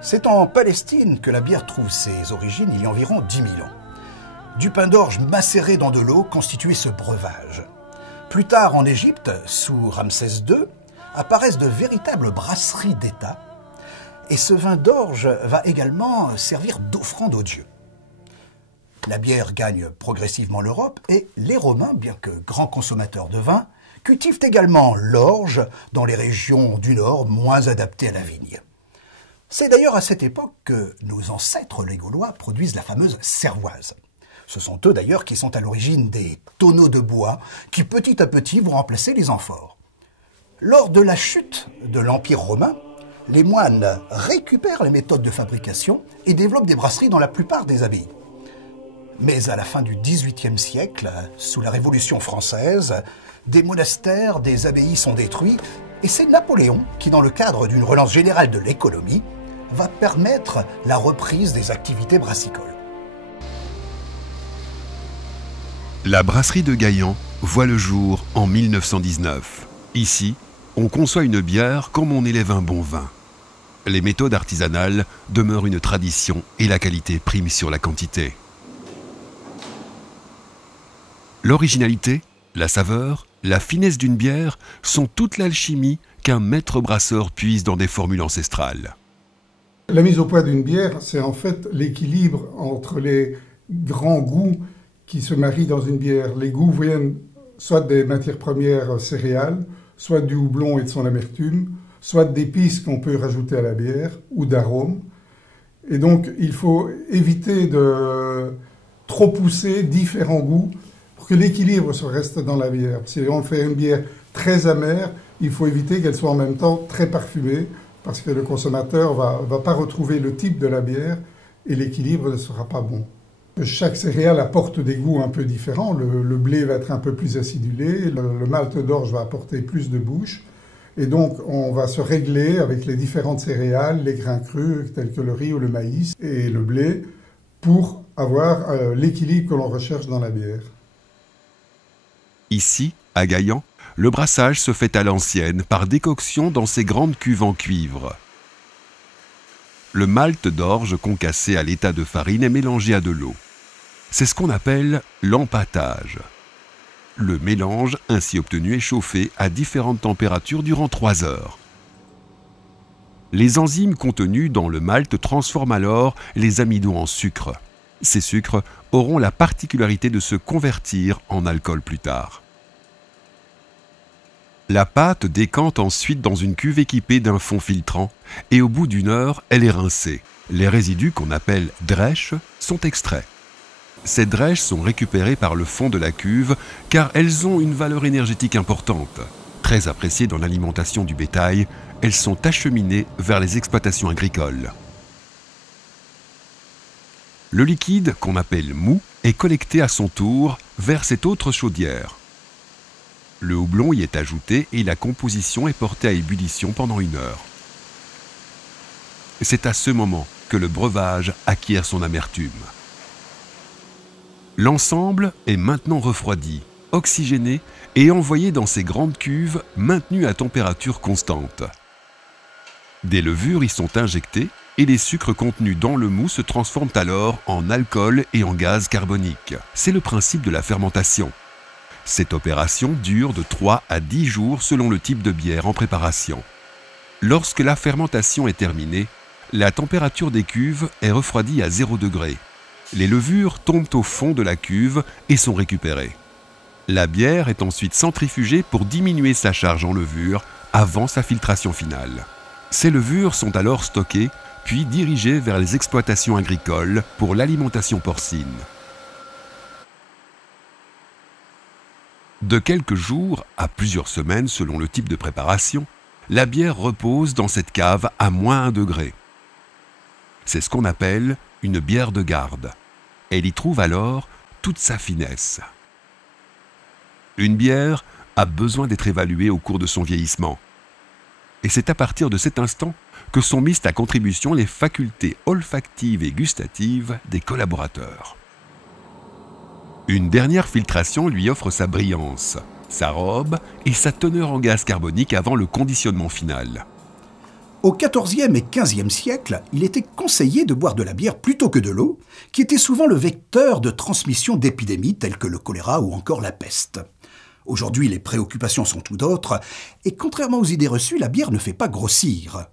C'est en Palestine que la bière trouve ses origines il y a environ 10 000 ans. Du pain d'orge macéré dans de l'eau constituait ce breuvage. Plus tard, en Égypte, sous Ramsès II, apparaissent de véritables brasseries d'État. Et ce vin d'orge va également servir d'offrande aux dieux. La bière gagne progressivement l'Europe et les Romains, bien que grands consommateurs de vin, cultivent également l'orge dans les régions du Nord moins adaptées à la vigne. C'est d'ailleurs à cette époque que nos ancêtres les Gaulois produisent la fameuse cervoise. Ce sont eux d'ailleurs qui sont à l'origine des tonneaux de bois qui petit à petit vont remplacer les amphores. Lors de la chute de l'Empire romain, les moines récupèrent les méthodes de fabrication et développent des brasseries dans la plupart des abbayes. Mais à la fin du XVIIIe siècle, sous la Révolution française, des monastères, des abbayes sont détruits et c'est Napoléon qui, dans le cadre d'une relance générale de l'économie, va permettre la reprise des activités brassicoles. La brasserie de Gaillan voit le jour en 1919. Ici, on conçoit une bière comme on élève un bon vin. Les méthodes artisanales demeurent une tradition et la qualité prime sur la quantité. L'originalité, la saveur, la finesse d'une bière sont toute l'alchimie qu'un maître brasseur puise dans des formules ancestrales. La mise au point d'une bière, c'est en fait l'équilibre entre les grands goûts qui se marient dans une bière. Les goûts viennent soit des matières premières céréales, soit du houblon et de son amertume, soit d'épices qu'on peut rajouter à la bière, ou d'arômes. Et donc, il faut éviter de trop pousser différents goûts pour que l'équilibre se reste dans la bière. Si on fait une bière très amère, il faut éviter qu'elle soit en même temps très parfumée, parce que le consommateur va pas retrouver le type de la bière et l'équilibre ne sera pas bon. Chaque céréale apporte des goûts un peu différents. Le blé va être un peu plus acidulé, le malt d'orge va apporter plus de bouche. Et donc, on va se régler avec les différentes céréales, les grains crus, tels que le riz ou le maïs, et le blé, pour avoir l'équilibre que l'on recherche dans la bière. Ici, à Gaillan, le brassage se fait à l'ancienne par décoction dans ces grandes cuves en cuivre. Le malt d'orge concassé à l'état de farine est mélangé à de l'eau. C'est ce qu'on appelle l'empâtage. Le mélange ainsi obtenu est chauffé à différentes températures durant 3 heures. Les enzymes contenues dans le malt transforment alors les amidons en sucre. Ces sucres auront la particularité de se convertir en alcool plus tard. La pâte décante ensuite dans une cuve équipée d'un fond filtrant et au bout d'1 heure, elle est rincée. Les résidus qu'on appelle drèches sont extraits. Ces drèches sont récupérées par le fond de la cuve car elles ont une valeur énergétique importante. Très appréciées dans l'alimentation du bétail, elles sont acheminées vers les exploitations agricoles. Le liquide, qu'on appelle mou, est collecté à son tour vers cette autre chaudière. Le houblon y est ajouté et la composition est portée à ébullition pendant 1 heure. C'est à ce moment que le breuvage acquiert son amertume. L'ensemble est maintenant refroidi, oxygéné et envoyé dans ces grandes cuves maintenues à température constante. Des levures y sont injectées et les sucres contenus dans le mou se transforment alors en alcool et en gaz carbonique. C'est le principe de la fermentation. Cette opération dure de 3 à 10 jours selon le type de bière en préparation. Lorsque la fermentation est terminée, la température des cuves est refroidie à 0 degré. Les levures tombent au fond de la cuve et sont récupérées. La bière est ensuite centrifugée pour diminuer sa charge en levure avant sa filtration finale. Ces levures sont alors stockées puis dirigées vers les exploitations agricoles pour l'alimentation porcine. De quelques jours à plusieurs semaines selon le type de préparation, la bière repose dans cette cave à -1 degré. C'est ce qu'on appelle une bière de garde. Elle y trouve alors toute sa finesse. Une bière a besoin d'être évaluée au cours de son vieillissement. Et c'est à partir de cet instant que sont mises à contribution les facultés olfactives et gustatives des collaborateurs. Une dernière filtration lui offre sa brillance, sa robe et sa teneur en gaz carbonique avant le conditionnement final. Au XIVe et XVe siècle, il était conseillé de boire de la bière plutôt que de l'eau, qui était souvent le vecteur de transmission d'épidémies telles que le choléra ou encore la peste. Aujourd'hui, les préoccupations sont tout d'autres, et contrairement aux idées reçues, la bière ne fait pas grossir.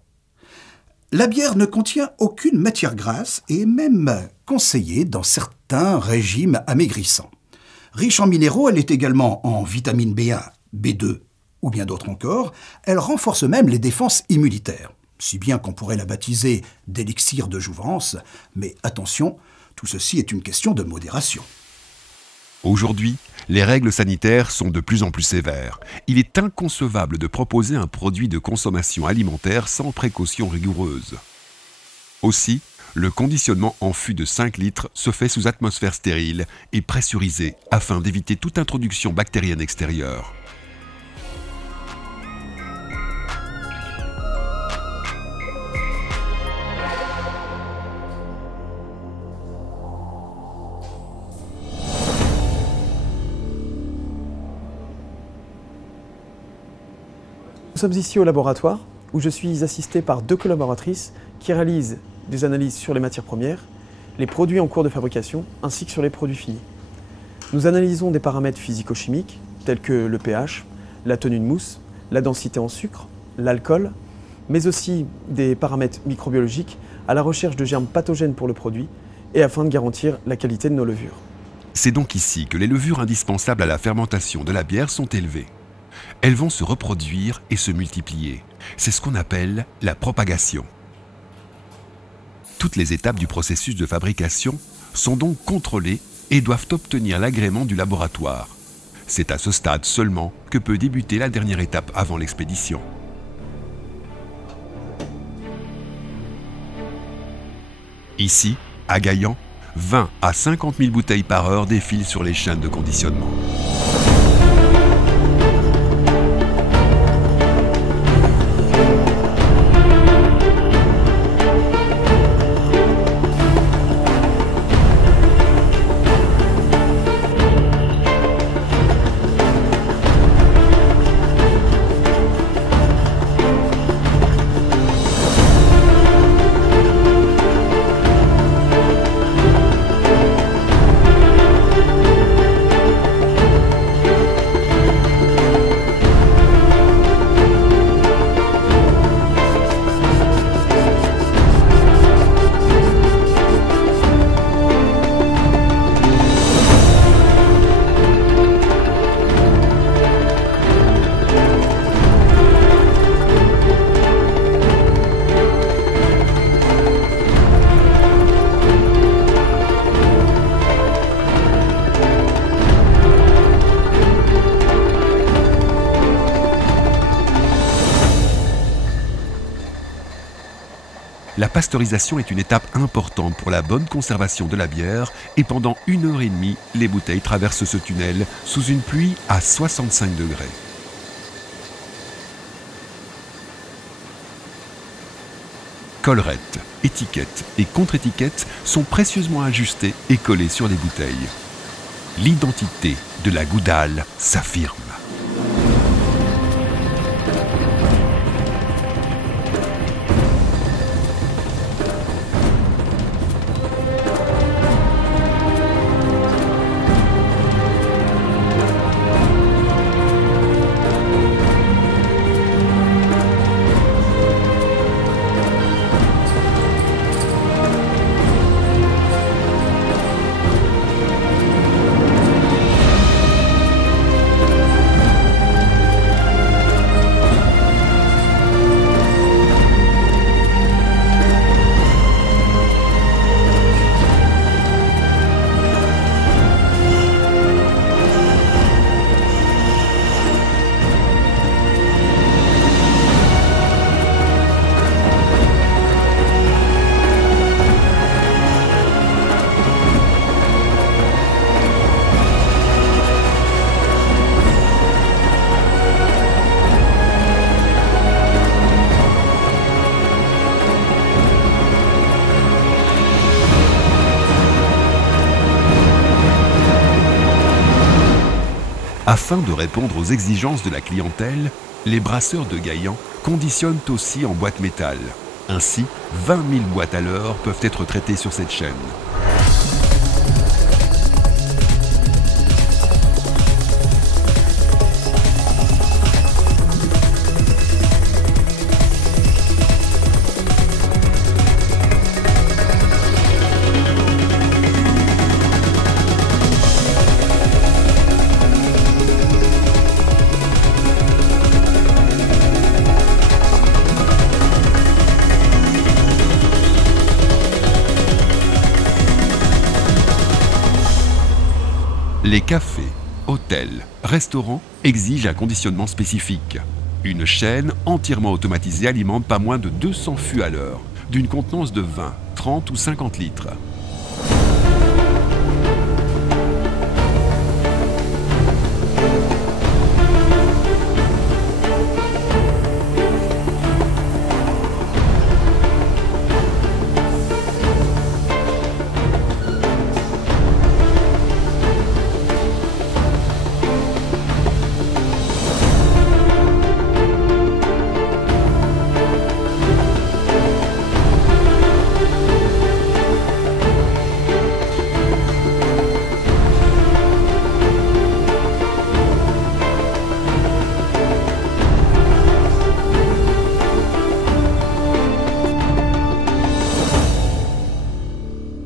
La bière ne contient aucune matière grasse et est même conseillée dans certains régimes amaigrissants. Riche en minéraux, elle est également en vitamine B1, B2 ou bien d'autres encore. Elle renforce même les défenses immunitaires, si bien qu'on pourrait la baptiser d'élixir de jouvence. Mais attention, tout ceci est une question de modération. Aujourd'hui, les règles sanitaires sont de plus en plus sévères. Il est inconcevable de proposer un produit de consommation alimentaire sans précaution rigoureuse. Aussi, le conditionnement en fût de 5 litres se fait sous atmosphère stérile et pressurisée afin d'éviter toute introduction bactérienne extérieure. Nous sommes ici au laboratoire où je suis assisté par 2 collaboratrices qui réalisent des analyses sur les matières premières, les produits en cours de fabrication ainsi que sur les produits finis. Nous analysons des paramètres physico-chimiques tels que le pH, la tenue de mousse, la densité en sucre, l'alcool, mais aussi des paramètres microbiologiques à la recherche de germes pathogènes pour le produit et afin de garantir la qualité de nos levures. C'est donc ici que les levures indispensables à la fermentation de la bière sont élevées. Elles vont se reproduire et se multiplier. C'est ce qu'on appelle la propagation. Toutes les étapes du processus de fabrication sont donc contrôlées et doivent obtenir l'agrément du laboratoire. C'est à ce stade seulement que peut débuter la dernière étape avant l'expédition. Ici, à Gaillan, 20 à 50 000 bouteilles par heure défilent sur les chaînes de conditionnement. La pasteurisation est une étape importante pour la bonne conservation de la bière et pendant 1h30, les bouteilles traversent ce tunnel sous une pluie à 65 degrés. Collerettes, étiquettes et contre-étiquettes sont précieusement ajustées et collées sur les bouteilles. L'identité de la Goudal s'affirme. Afin de répondre aux exigences de la clientèle, les brasseurs de Gaillan conditionnent aussi en boîte métal. Ainsi, 20 000 boîtes à l'heure peuvent être traitées sur cette chaîne. Les cafés, hôtels, restaurants exigent un conditionnement spécifique. Une chaîne entièrement automatisée alimente pas moins de 200 fûts à l'heure, d'une contenance de 20, 30 ou 50 litres.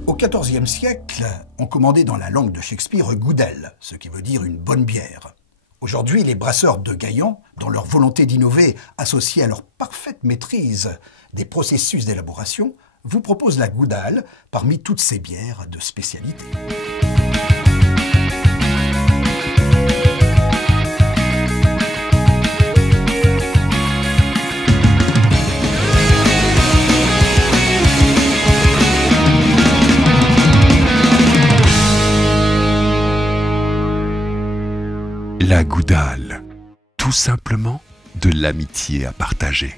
Au XIVe siècle, on commandait dans la langue de Shakespeare goudel, ce qui veut dire une bonne bière. Aujourd'hui, les brasseurs de Gaillan, dans leur volonté d'innover associée à leur parfaite maîtrise des processus d'élaboration, vous proposent la goudale parmi toutes ces bières de spécialité. La goudale, tout simplement de l'amitié à partager.